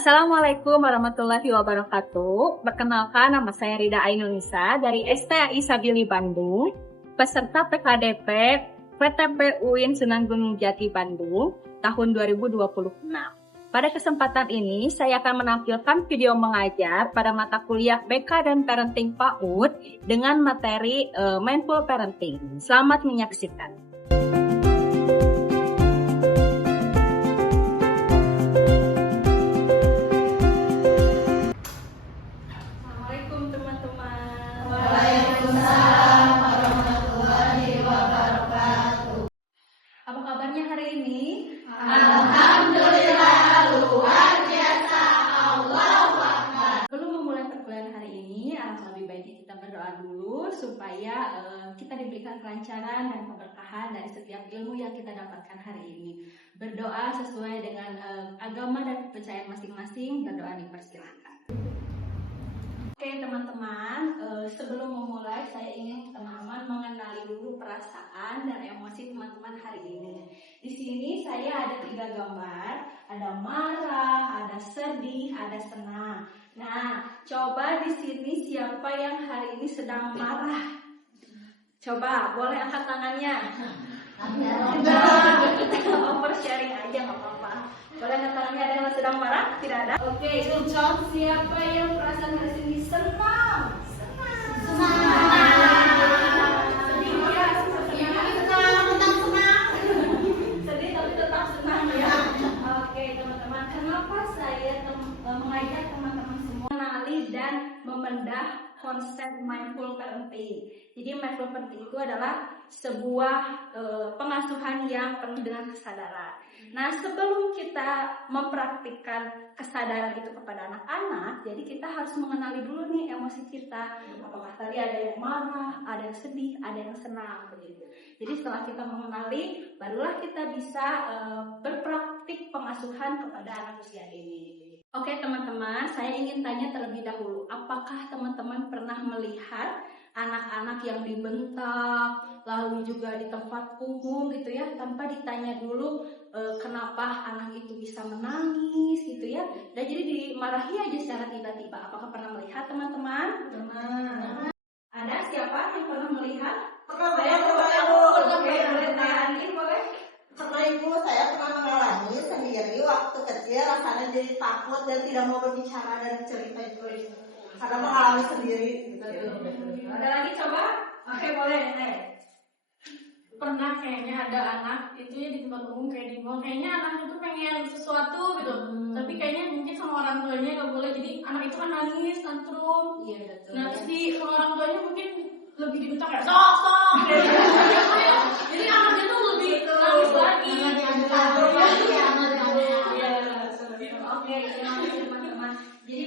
Assalamualaikum warahmatullahi wabarakatuh. Perkenalkan, nama saya Rida Ainunisa dari STAI Sabili Bandung, peserta PKDP PTP UIN Sunan Gunung Jati Bandung tahun 2026. Pada kesempatan ini, saya akan menampilkan video mengajar pada mata kuliah BK dan Parenting PAUD dengan materi Mindful Parenting. Selamat menyaksikan. Assalamualaikum teman-teman. Waalaikumsalam warahmatullahi wabarakatuh. Apa kabarnya hari ini? Alhamdulillah luar biasa. Allahu Akbar. Sebelum memulai perkuliahan hari ini, alangkah lebih baiknya kita berdoa dulu supaya kita diberikan kelancaran dan keberkahan dari setiap ilmu yang kita dapatkan hari ini. Berdoa sesuai dengan agama dan kepercayaan masing-masing. Berdoa dipersilakan. Oke teman-teman, sebelum memulai saya ingin teman-teman mengenali dulu perasaan dan emosi teman-teman hari ini. Di sini saya ada 3 gambar, ada marah, ada sedih, ada senang. Nah, coba di sini siapa yang hari ini sedang marah? Coba, boleh angkat tangannya. Over sharing aja nggak apa-apa. Boleh angkat tangannya, ada yang sedang marah? Tidak ada? Oke, contoh siapa yang perasaan hari ini senang? Sedih ya, sedih tapi tetap senang ya. Oke teman-teman, kenapa saya mengajak teman-teman semua mengenali dan membedah konsep mindful parenting. Jadi mindful parenting itu adalah sebuah pengasuhan yang penuh dengan kesadaran. Nah, sebelum kita mempraktikkan kesadaran itu kepada anak-anak, jadi kita harus mengenali dulu nih emosi kita. Apakah tadi ada yang marah, ada yang sedih, ada yang senang begitu. Jadi setelah kita mengenali, barulah kita bisa berpraktik pengasuhan kepada anak usia ini. Oke teman-teman, saya ingin tanya terlebih dahulu, apakah teman-teman pernah melihat anak-anak yang dibentak, lalu juga di tempat umum gitu ya, tanpa ditanya dulu kenapa anak itu bisa menangis gitu ya, dan jadi dimarahi aja secara tiba-tiba. Apakah pernah melihat teman-teman? Pernah. Ada siapa yang pernah melihat? Pernah Karena ibu saya pernah mengalami sendiri waktu kecil, rasanya jadi takut dan tidak mau berbicara dan cerita itu karena mengalami sendiri gitu. Ada lagi coba? Oke, boleh. Pernah kayaknya ada anak itu ya di tempat umum kayak di mall, kayaknya anak itu pengen sesuatu gitu, tapi kayaknya mungkin sama orang tuanya nggak boleh, jadi anak itu kan nangis tantrum. Iya betul. Nah terus sama orang tuanya mungkin lebih dibentak kayak sok kayak gitu ya. Jadi anaknya tuh lebih nangis lagi. Oke, teman-teman. Jadi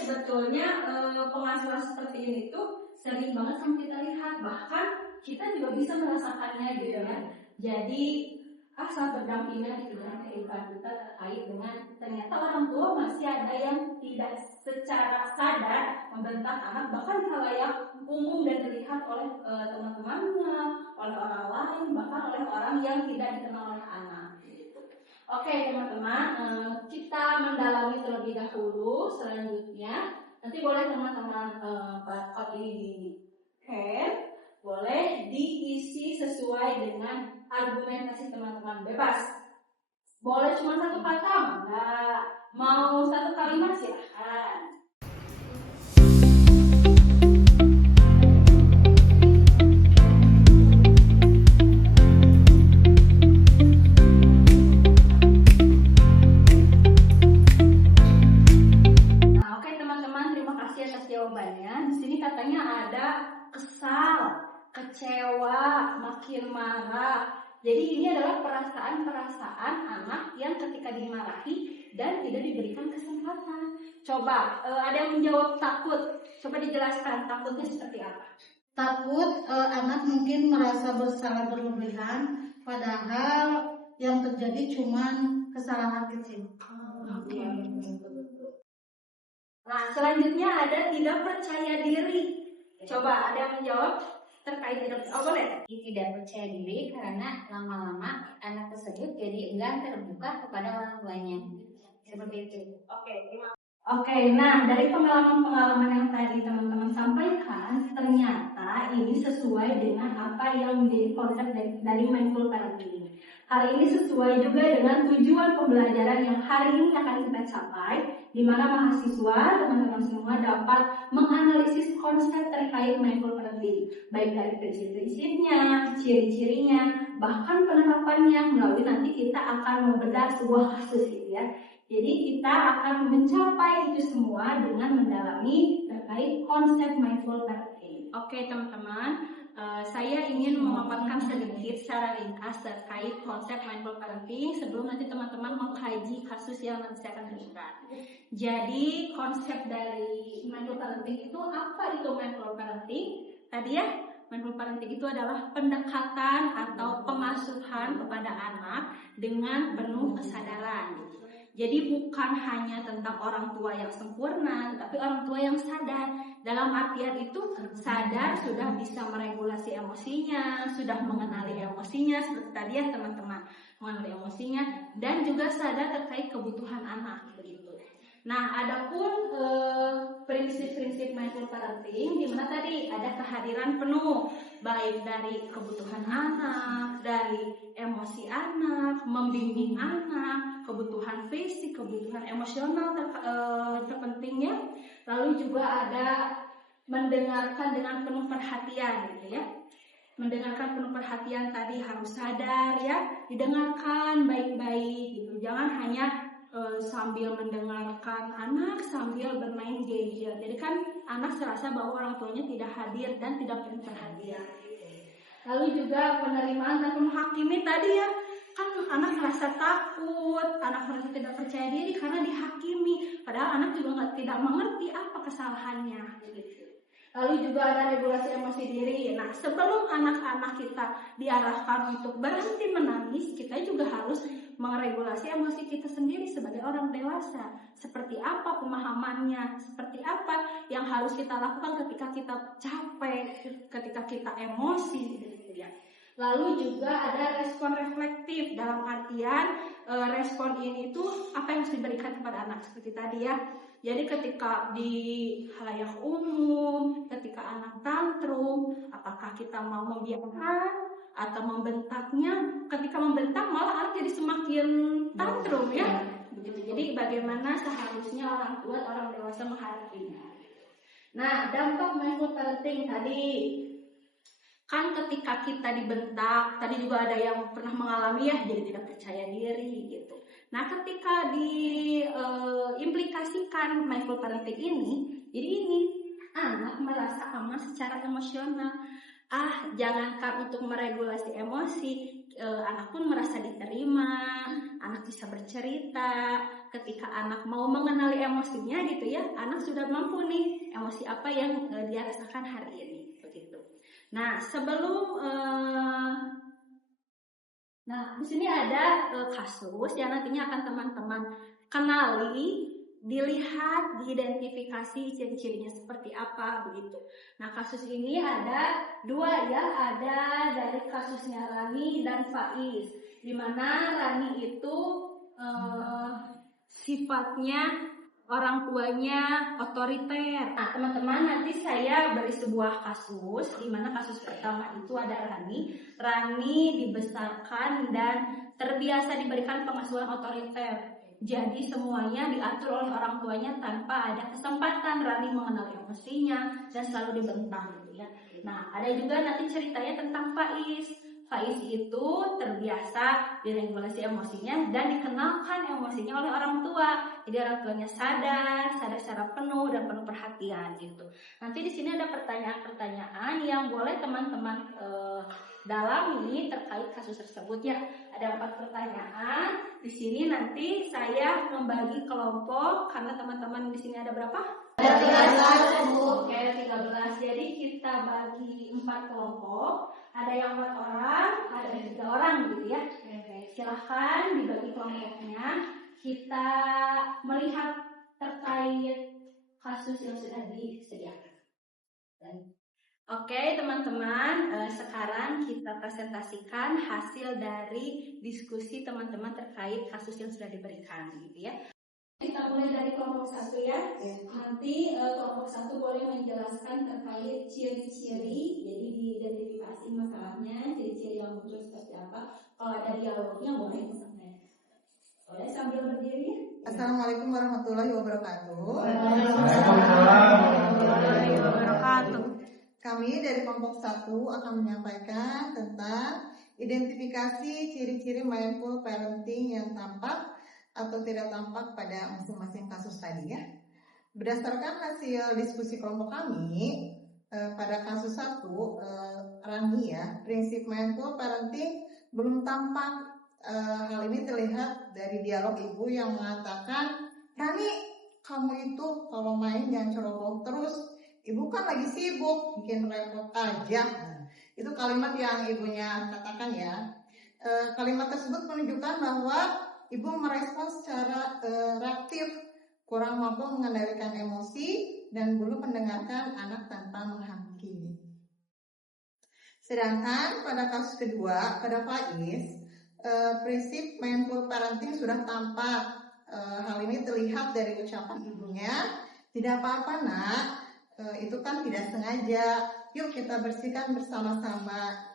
sebetulnya pengasuhan seperti ini tuh sering banget sama kita lihat, bahkan kita juga bisa merasakannya gitu ya. Jadi saat berdampingan di dalam kehidupan kita terkait dengan ternyata orang tua masih ada yang tidak secara sadar membentak anak, bahkan di halayak umum dan terlihat oleh teman-temannya, oleh orang lain, bahkan oleh orang yang tidak dikenal oleh anak. Oke teman-teman, kita mendalami terlebih dahulu. Selanjutnya nanti boleh teman-teman barcode ini di share, boleh diisi sesuai dengan argumentasi teman-teman, bebas. Boleh cuma satu kata, enggak. Mau satu kalimat silahkan. Jawabannya di sini katanya ada kesal, kecewa, makin marah. Jadi ini adalah perasaan-perasaan anak yang ketika dimarahi dan tidak diberikan kesempatan. Coba ada yang menjawab takut. Coba dijelaskan takutnya seperti apa? Takut anak mungkin merasa bersalah berlebihan, padahal yang terjadi cuma kesalahan kecil. Nah, selanjutnya ada tidak percaya diri. Coba ada yang menjawab terkait tidak boleh. Tidak percaya diri karena lama-lama anak tersebut jadi enggan terbuka kepada orang tuanya. Seperti itu. Oke, nah dari pengalaman-pengalaman yang tadi teman-teman sampaikan, ternyata ini sesuai dengan apa yang menjadi konsep dari mindful parenting. Hal ini sesuai juga dengan tujuan pembelajaran yang hari ini akan kita capai, di mana mahasiswa, teman-teman semua dapat menganalisis konsep terkait mindful parenting, baik dari prinsip-prinsipnya, ciri-cirinya, bahkan penerapannya, melalui nanti kita akan membedah sebuah kasus gitu ya. Jadi kita akan mencapai itu semua dengan mendalami terkait konsep mindful parenting. Oke teman-teman, saya ingin memaparkan sedikit secara ringkas terkait konsep mindful parenting sebelum nanti teman-teman mengkaji kasus yang nanti saya akan berikan. Jadi konsep dari mindful parenting itu apa itu mindful parenting? Tadi ya, mindful parenting itu adalah pendekatan atau pengasuhan kepada anak dengan penuh kesadaran. Jadi bukan hanya tentang orang tua yang sempurna, tetapi orang tua yang sadar. Dalam artian itu sadar sudah bisa meregulasi emosinya, sudah mengenali emosinya seperti tadi ya teman-teman, mengenali emosinya dan juga sadar terkait kebutuhan anak begitu. Nah, adapun prinsip-prinsip mindful parenting di mana tadi ada kehadiran penuh baik dari kebutuhan anak, dari emosi anak, membimbing anak, kebutuhan fisik, kebutuhan emosional terpentingnya, lalu juga ada mendengarkan dengan penuh perhatian gitu ya. Mendengarkan penuh perhatian tadi harus sadar ya, didengarkan baik-baik gitu. Jangan hanya sambil mendengarkan anak sambil bermain gadget. Jadi kan anak serasa bahwa orang tuanya tidak hadir dan tidak penuh perhatian. Lalu juga penerimaan dan menghakimi tadi ya, kan anak merasa takut, anak merasa tidak percaya diri karena dihakimi, padahal anak juga tidak mengerti apa kesalahannya gitu. Lalu juga ada regulasi emosi diri. Nah, sebelum anak-anak kita diarahkan untuk berhenti menangis, kita juga harus meregulasi emosi kita sendiri sebagai orang dewasa. Seperti apa pemahamannya, seperti apa yang harus kita lakukan ketika kita capek, ketika kita emosi gitu ya. Lalu juga ada respon reflektif, dalam artian respon ini tuh apa yang harus diberikan kepada anak seperti tadi ya. Jadi ketika di halayak umum, ketika anak tantrum, apakah kita mau membiarkan atau membentaknya? Ketika membentak malah anak jadi semakin tantrum ya. Begitu. Jadi bagaimana seharusnya orang tua, orang dewasa menghadapinya. Nah, dampak mindful parenting tadi. Kan ketika kita dibentak, tadi juga ada yang pernah mengalami ya, jadi tidak percaya diri gitu. Nah, ketika diimplikasikan mindful parenting ini, jadi ini anak merasa aman secara emosional. Jangankan untuk meregulasi emosi, anak pun merasa diterima, anak bisa bercerita. Ketika anak mau mengenali emosinya gitu ya, anak sudah mampu nih emosi apa yang dia rasakan hari ini. Nah, sebelum di sini ada kasus yang nantinya akan teman-teman kenali, dilihat, diidentifikasi ciri-cirinya seperti apa begitu. Nah, kasus ini ada dua ya, ada dari kasusnya Rani dan Faiz, di mana Rani itu sifatnya orang tuanya otoriter. Nah, teman-teman, nanti saya beri sebuah kasus, di mana kasus pertama itu ada Rani. Rani dibesarkan dan terbiasa diberikan pengasuhan otoriter. Jadi semuanya diatur oleh orang tuanya tanpa ada kesempatan Rani mengenal emosinya dan selalu dibentak gitu ya. Nah, ada juga nanti ceritanya tentang Faiz. Faiz itu terbiasa diregulasi emosinya dan dikenalkan emosinya oleh orang tua. Jadi orang tuanya sadar secara penuh dan penuh perhatian gitu. Nanti di sini ada pertanyaan-pertanyaan yang boleh teman-teman dalami terkait kasus tersebut ya. Ada 4 pertanyaan. Di sini nanti saya membagi kelompok karena teman-teman di sini ada berapa? Ada 13. Oke, 13. Jadi kita bagi 4 kelompok. Ada yang 4 orang, ada yang 3 orang gitu ya. Oke, silahkan dibagi kelompoknya. Kita melihat terkait kasus yang sudah disediakan. Oke, teman-teman, sekarang kita presentasikan hasil dari diskusi teman-teman terkait kasus yang sudah diberikan gitu ya. Kita mulai dari kelompok 1 ya. Nanti kelompok 1 boleh menjelaskan terkait ciri-ciri, jadi diidentifikasi masalahnya, ciri-ciri yang muncul seperti apa. Kalau ada dialognya boleh misalnya. Boleh sambil berdiri. Assalamualaikum warahmatullahi wabarakatuh. Waalaikumsalam warahmatullahi wabarakatuh. Kami dari kelompok 1 akan menyampaikan tentang identifikasi ciri-ciri mindful parenting yang tampak atau tidak tampak pada masing-masing kasus tadi ya. Berdasarkan hasil diskusi kelompok kami, pada kasus 1, Rani ya, prinsip mindful parenting belum tampak. Hal ini terlihat dari dialog ibu yang mengatakan, Rani, kamu itu kalau main jangan ceroboh terus. Ibu kan lagi sibuk, bikin repot aja. Itu kalimat yang ibunya katakan ya. Kalimat tersebut menunjukkan bahwa ibu merespon secara reaktif, kurang mampu mengendalikan emosi, dan belum mendengarkan anak tanpa menghakimi. Sedangkan pada kasus kedua, pada Faiz, prinsip mindful parenting sudah tampak. Hal ini terlihat dari ucapan ibunya, tidak apa-apa nak, itu kan tidak sengaja, yuk kita bersihkan bersama-sama.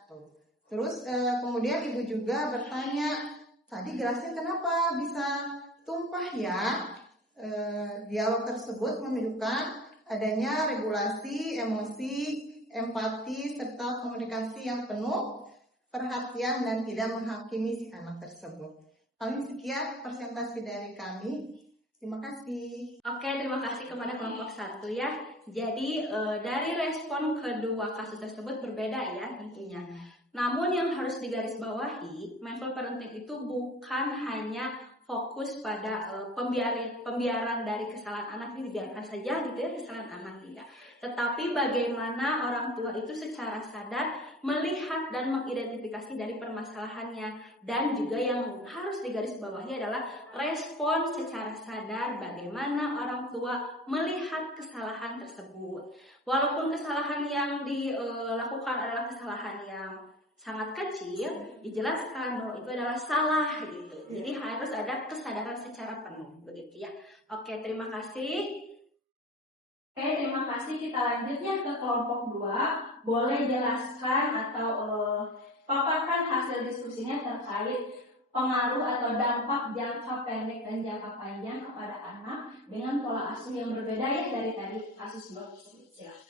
Terus kemudian ibu juga bertanya, tadi gelasnya kenapa bisa tumpah ya? Dialog tersebut menunjukkan adanya regulasi emosi, empati, serta komunikasi yang penuh perhatian dan tidak menghakimi si anak tersebut. Paling sekian presentasi dari kami. Terima kasih. Oke, terima kasih kepada kelompok 1 ya. Jadi dari respon kedua kasus tersebut berbeda ya tentunya. Namun yang harus digarisbawahi, mindful parenting itu bukan hanya fokus pada pembiaran dari kesalahan anak ini, dibiarkan saja gitu ya kesalahan anak tidak. Tetapi bagaimana orang tua itu secara sadar melihat dan mengidentifikasi dari permasalahannya, dan juga yang harus digarisbawahi adalah respon secara sadar bagaimana orang tua melihat kesalahan tersebut. Walaupun kesalahan yang dilakukan adalah kesalahan yang sangat kecil, dijelaskan bahwa itu adalah salah gitu. Jadi harus ada kesadaran secara penuh begitu ya. Oke, terima kasih. Oke, terima kasih. Kita lanjutnya ke kelompok 2. Boleh jelaskan atau paparkan hasil diskusinya terkait pengaruh atau dampak jangka pendek dan jangka panjang kepada anak dengan pola asuh yang berbeda ya dari tadi kasus blog tersebut. Silakan.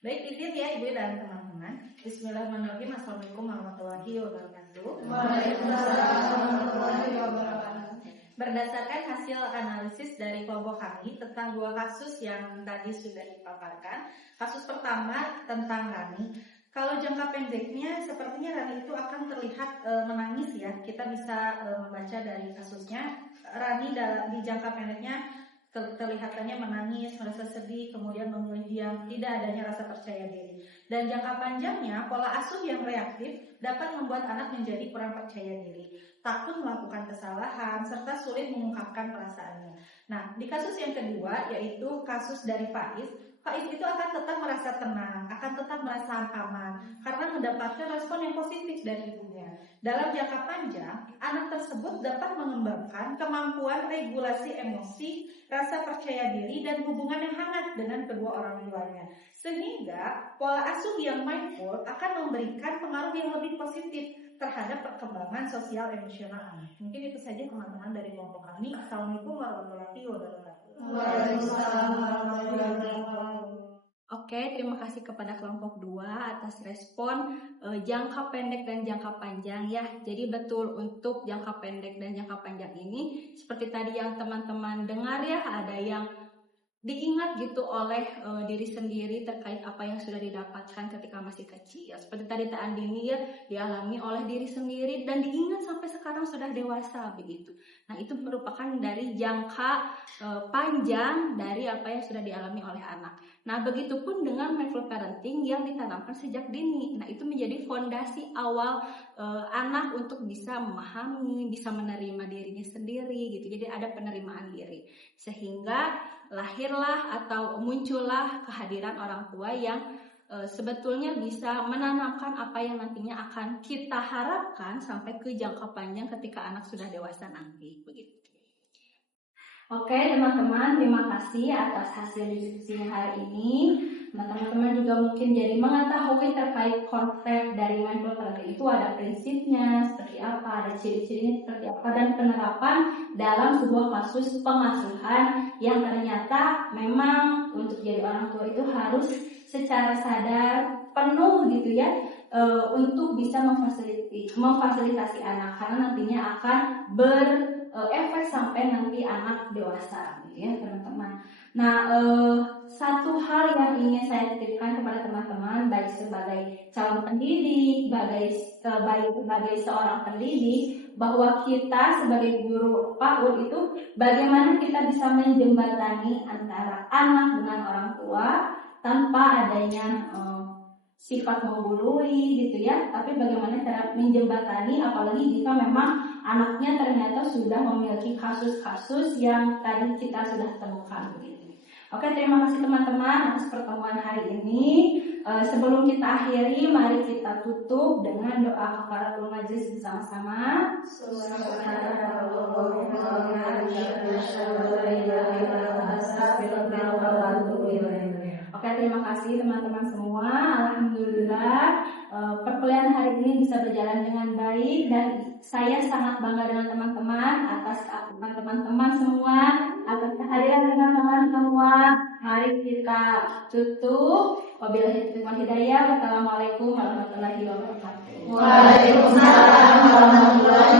Baik, izin ya Ibu dan teman-teman. Bismillahirrahmanirrahim. Assalamualaikum warahmatullahi wabarakatuh. Waalaikumsalam warahmatullahi wabarakatuh. Berdasarkan hasil analisis dari kelompok kami tentang 2 kasus yang tadi sudah dipaparkan. Kasus pertama tentang Rani. Kalau jangka pendeknya sepertinya Rani itu akan terlihat menangis ya. Kita bisa membaca dari kasusnya. Rani di jangka pendeknya terlihatannya menangis, merasa sedih, kemudian memilih diam, tidak adanya rasa percaya diri. Dan jangka panjangnya, pola asuh yang reaktif dapat membuat anak menjadi kurang percaya diri, takut melakukan kesalahan, serta sulit mengungkapkan perasaannya. Nah, di kasus yang kedua, yaitu kasus dari Faiz itu akan tetap merasa tenang, akan tetap merasa aman, karena mendapatkan respon yang positif dari ibunya. Dalam jangka panjang, anak tersebut dapat mengembangkan kemampuan regulasi emosi, rasa percaya diri, dan hubungan yang hangat dengan kedua orang tuanya. Sehingga pola asuh yang mindful akan memberikan pengaruh yang lebih positif terhadap perkembangan sosial emosional anak. Mungkin itu saja teman-teman dari kelompok kami. Assalamualaikum warahmatullahi wabarakatuh. Waalaikumsalam warahmatullahi wabarakatuh. Oke, terima kasih kepada kelompok 2 atas respon jangka pendek dan jangka panjang ya. Jadi betul untuk jangka pendek dan jangka panjang ini seperti tadi yang teman-teman dengar ya, ada yang diingat gitu oleh diri sendiri terkait apa yang sudah didapatkan ketika masih kecil. Seperti tadi Teh Andini ya, dialami oleh diri sendiri dan diingat sampai sekarang sudah dewasa begitu. Nah, itu merupakan dari jangka panjang dari apa yang sudah dialami oleh anak. Nah, begitupun dengan mindful parenting yang ditanamkan sejak dini. Nah, itu menjadi fondasi awal anak untuk bisa memahami, bisa menerima dirinya sendiri gitu. Jadi ada penerimaan diri. Sehingga lahirlah atau muncullah kehadiran orang tua yang sebetulnya bisa menanamkan apa yang nantinya akan kita harapkan sampai ke jangka panjang ketika anak sudah dewasa nanti begitu. Oke teman-teman, terima kasih atas hasil diskusinya hari ini. Nah teman-teman juga mungkin jadi mengetahui terkait konsep dari mindful parenting itu ada prinsipnya seperti apa, ada ciri-cirinya seperti apa, dan penerapan dalam sebuah kasus pengasuhan yang ternyata memang untuk jadi orang tua itu harus secara sadar penuh gitu ya, untuk bisa memfasilitasi anak karena nantinya akan berefek sampai nanti anak dewasa gitu ya teman-teman. Nah satu hal yang ingin saya titipkan kepada teman-teman baik sebagai calon pendidik, baik sebagai seorang pendidik, bahwa kita sebagai guru PAUD itu bagaimana kita bisa menjembatani antara anak dengan orang tua tanpa adanya sifat menggurui gitu ya, tapi bagaimana cara menjembatani apalagi jika memang anaknya ternyata sudah memiliki kasus-kasus yang tadi kita sudah temukan begitu. Oke, terima kasih teman-teman atas pertemuan hari ini. Sebelum kita akhiri, mari kita tutup dengan doa kafaratul majlis bersama-sama. Oke, terima kasih teman-teman semua. Alhamdulillah perkuliahan hari ini bisa berjalan dengan baik dan saya sangat bangga dengan teman-teman atas keakuan teman-teman semua, atas kehadiran teman-teman semua. Mari kita tutup. Wabillahi taufiq wal hidayah. Wassalamualaikum warahmatullahi wabarakatuh. Waalaikumsalam warahmatullahi